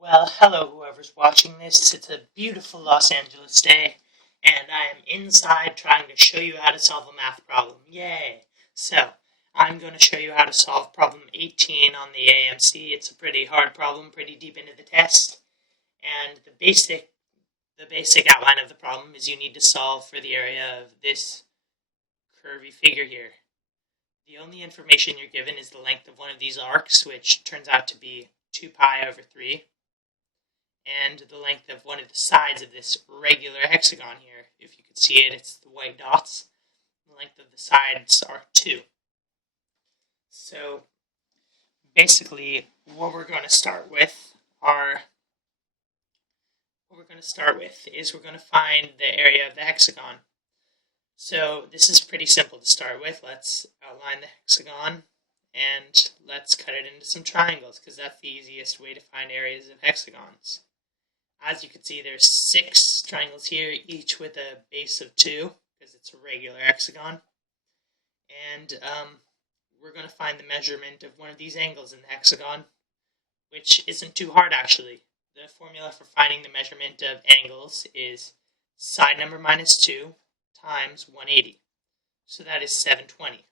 Well, hello, whoever's watching this. It's a beautiful Los Angeles day, and I am inside trying to show you how to solve a math problem. Yay! So, I'm going to show you how to solve problem 18 on the AMC. It's a pretty hard problem, pretty deep into the test, and the basic outline of the problem is you need to solve for the area of this curvy figure here. The only information you're given is the length of one of these arcs, which turns out to be 2 pi over 3. And the length of one of the sides of this regular hexagon here. If you could see it, it's the white dots. The length of the sides are 2. So basically, what we're going to start with is we're going to find the area of the hexagon. So this is pretty simple to start with. Let's outline the hexagon and let's cut it into some triangles because that's the easiest way to find areas of hexagons. As you can see, there's 6 triangles here, each with a base of 2, because it's a regular hexagon. And we're going to find the measurement of one of these angles in the hexagon, which isn't too hard, actually. The formula for finding the measurement of angles is side number minus 2 times 180. So that is 720.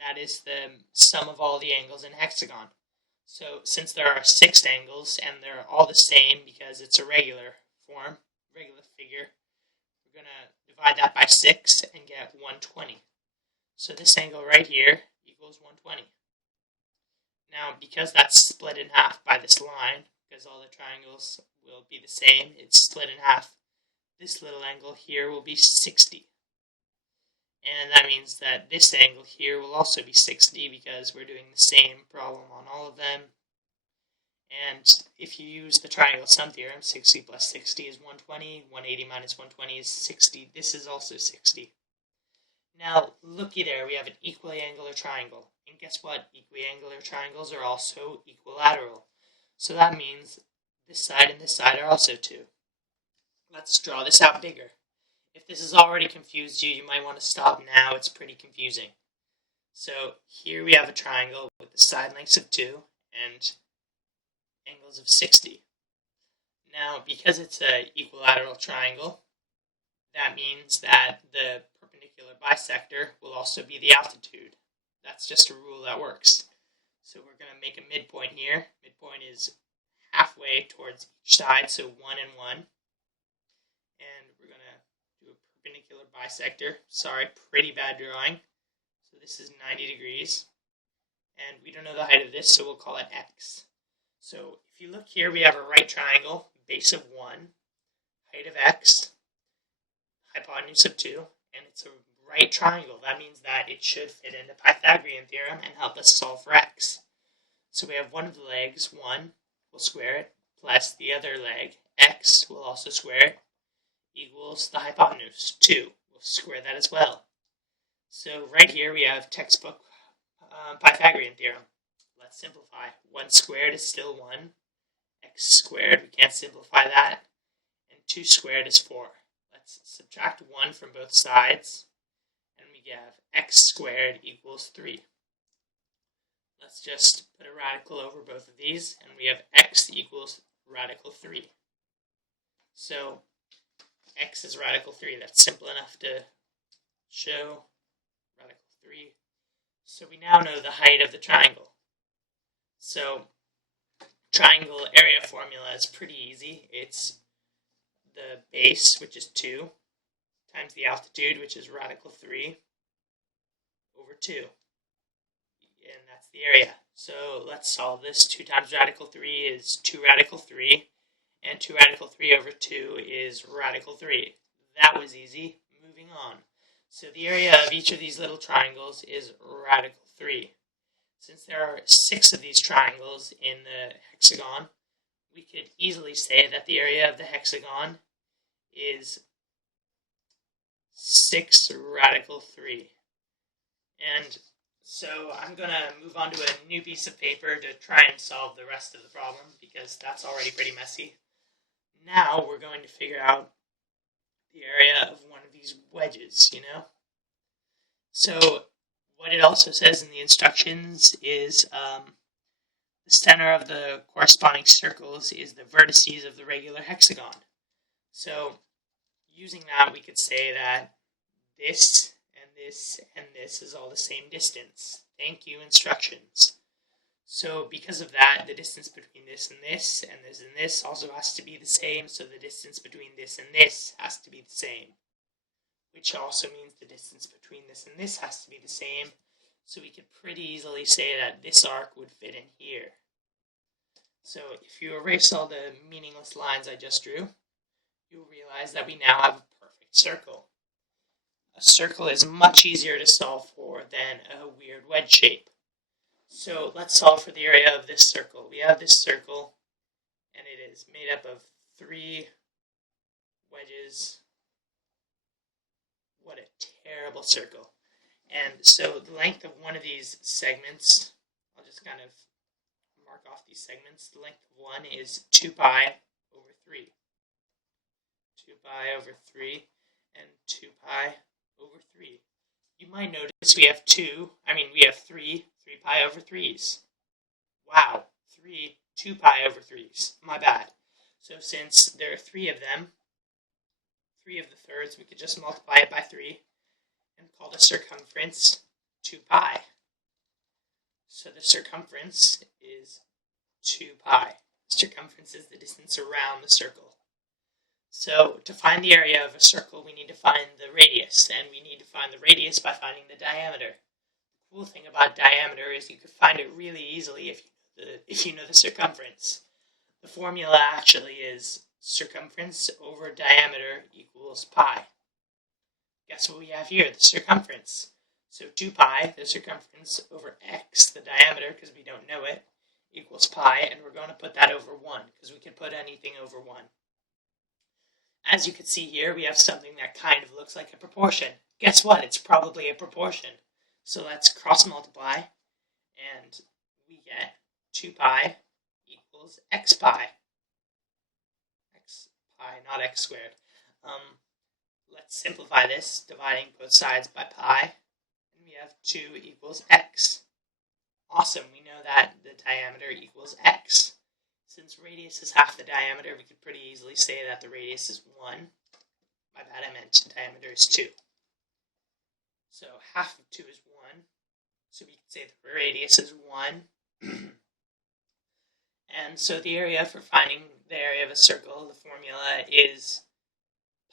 That is the sum of all the angles in a hexagon. So since there are 6 angles and they're all the same because it's a regular figure, we're going to divide that by 6 and get 120. So this angle right here equals 120. Now, because that's split in half by this line, because all the triangles will be the same, it's split in half, this little angle here will be 60. And that means that this angle here will also be 60 because we're doing the same problem on all of them. And if you use the triangle sum theorem, 60 plus 60 is 120, 180 minus 120 is 60. This is also 60. Now, looky there, we have an equiangular triangle. And guess what? Equiangular triangles are also equilateral. So that means this side and this side are also 2. Let's draw this out bigger. If this has already confused you, you might want to stop now. It's pretty confusing. So here we have a triangle with the side lengths of 2 and angles of 60. Now, because it's an equilateral triangle, that means that the perpendicular bisector will also be the altitude. That's just a rule that works. So we're going to make a midpoint here. Midpoint is halfway towards each side, so 1 and 1. And we're going to do a perpendicular bisector. Sorry, pretty bad drawing. So this is 90 degrees. And we don't know the height of this, so we'll call it x. So if you look here, we have a right triangle, base of 1, height of x, hypotenuse of 2, and it's a right triangle. That means that it should fit into Pythagorean theorem and help us solve for x. So we have one of the legs, 1, we'll square it, plus the other leg, x, we'll also square it, equals the hypotenuse, 2. We'll square that as well. So right here we have textbook Pythagorean theorem. Let's simplify. 1 squared is still 1. X squared, we can't simplify that. And 2 squared is 4. Let's subtract 1 from both sides. And we have x squared equals 3. Let's just put a radical over both of these. And we have x equals radical 3. So x is radical 3. That's simple enough to show. Radical 3. So we now know the height of the triangle. So triangle area formula is pretty easy. It's the base, which is 2, times the altitude, which is radical 3, over 2. And that's the area. So let's solve this. 2 times radical 3 is 2 radical 3. And 2 radical 3 over 2 is radical 3. That was easy. Moving on. So the area of each of these little triangles is radical 3. Since there are 6 of these triangles in the hexagon, we could easily say that the area of the hexagon is 6 radical 3. And so I'm going to move on to a new piece of paper to try and solve the rest of the problem, because that's already pretty messy. Now we're going to figure out the area of one of these wedges, So what it also says in the instructions is The center of the corresponding circles is the vertices of the regular hexagon. So using that, we could say that this and this and this is all the same distance. Thank you, instructions. So because of that, the distance between this and this also has to be the same, so the distance between this and this has to be the same. Which also means the distance between this and this has to be the same, so we could pretty easily say that this arc would fit in here. So if you erase all the meaningless lines I just drew, you'll realize that we now have a perfect circle. A circle is much easier to solve for than a weird wedge shape. So let's solve for the area of this circle. We have this circle, and it is made up of 3 wedges. What a terrible circle. And so the length of one of these segments, I'll just kind of mark off these segments. The length of one is 2 pi over 3. 2 pi over 3 and 2 pi over 3. You might notice we have 3 pi over 3's. Wow, 2 pi over 3's. My bad. So since there are 3 of them, 3 of the thirds, we could just multiply it by 3 and call the circumference 2 pi. So the circumference is 2 pi. Circumference is the distance around the circle. So to find the area of a circle, we need to find the radius, and we need to find the radius by finding the diameter. The cool thing about diameter is you could find it really easily if you know the circumference. The formula actually is circumference over diameter equals pi. Guess what we have here? The circumference. So 2 pi, the circumference, over x, the diameter, because we don't know it, equals pi, and we're going to put that over 1, because we can put anything over 1. As you can see here, we have something that kind of looks like a proportion. Guess what? It's probably a proportion. So let's cross multiply, and we get 2 pi equals x pi. X pi, not x squared. Let's simplify this, dividing both sides by pi, and we have 2 equals x. Awesome, we know that the diameter equals x. Since radius is half the diameter, we could pretty easily say that the radius is 1. My bad, I meant diameter is 2. So half of 2 is 1. So we could say the radius is 1. And so the area for finding the area of a circle, the formula is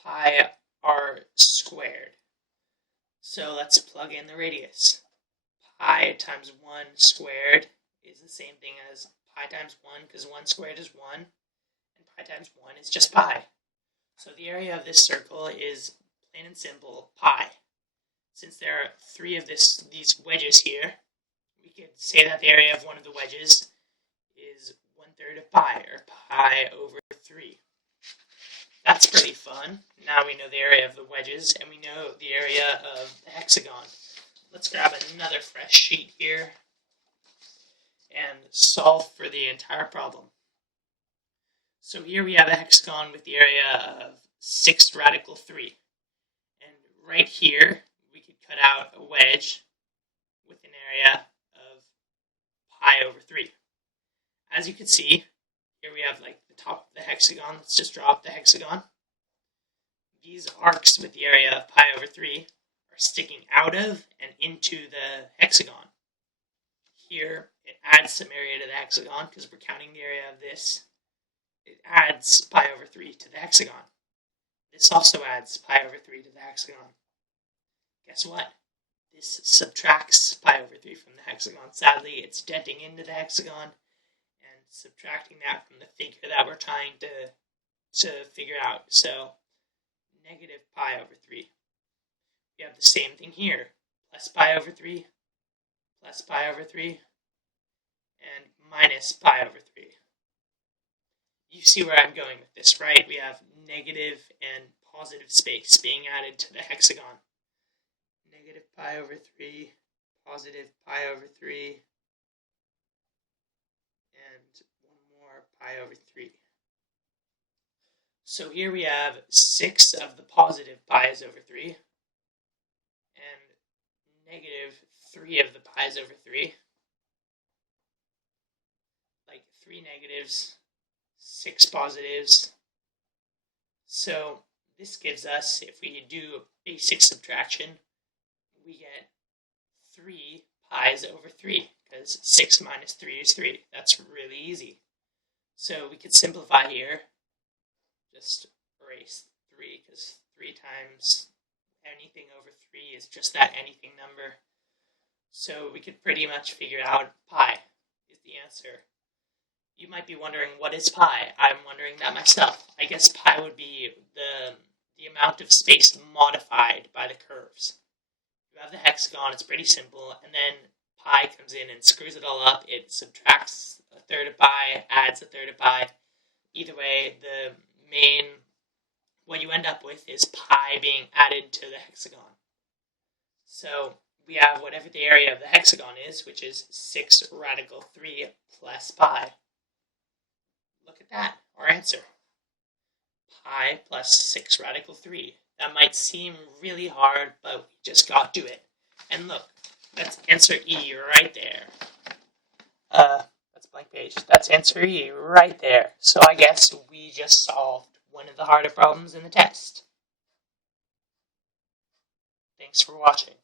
pi r squared. So let's plug in the radius. Pi times 1 squared is the same thing as pi times 1, because 1 squared is 1, and pi times 1 is just pi. So the area of this circle is plain and simple pi. Since there are 3 of these wedges here, we could say that the area of one of the wedges is 1/3 of pi, or pi over 3. That's pretty fun. Now we know the area of the wedges, and we know the area of the hexagon. Let's grab another fresh sheet here and solve for the entire problem. So here we have a hexagon with the area of 6 radical 3. And right here, we could cut out a wedge with an area of pi over 3. As you can see, here we have like the top of the hexagon. Let's just draw up the hexagon. These arcs with the area of pi over 3 are sticking out of and into the hexagon. Here, it adds some area to the hexagon because we're counting the area of this. It adds pi over 3 to the hexagon. This also adds pi over 3 to the hexagon. Guess what? This subtracts pi over 3 from the hexagon. Sadly, it's denting into the hexagon and subtracting that from the figure that we're trying to figure out. So, negative pi over 3. We have the same thing here. Plus pi over 3, plus pi over 3, and minus pi over 3. You see where I'm going with this, right? We have negative and positive space being added to the hexagon. Negative pi over 3, positive pi over 3, and one more pi over 3. So here we have 6 of the positive pi's over 3, and negative 3 of the pi's over 3. 3 negatives, 6 positives. So this gives us, if we do a basic subtraction, we get 3 pi's over 3, because 6 minus 3 is 3. That's really easy. So we could simplify here. Just erase 3, because 3 times anything over 3 is just that anything number. So we could pretty much figure out pi is the answer. You might be wondering, what is pi? I'm wondering that myself. I guess pi would be the amount of space modified by the curves. You have the hexagon, it's pretty simple, and then pi comes in and screws it all up. It subtracts a third of pi, adds a third of pi. Either way, what you end up with is pi being added to the hexagon. So we have whatever the area of the hexagon is, which is 6 radical 3 plus pi. Look at that, our answer. Pi plus 6 radical 3. That might seem really hard, but we just got to it. And look, that's answer E right there. That's blank page. That's answer E right there. So I guess we just solved one of the harder problems in the test. Thanks for watching.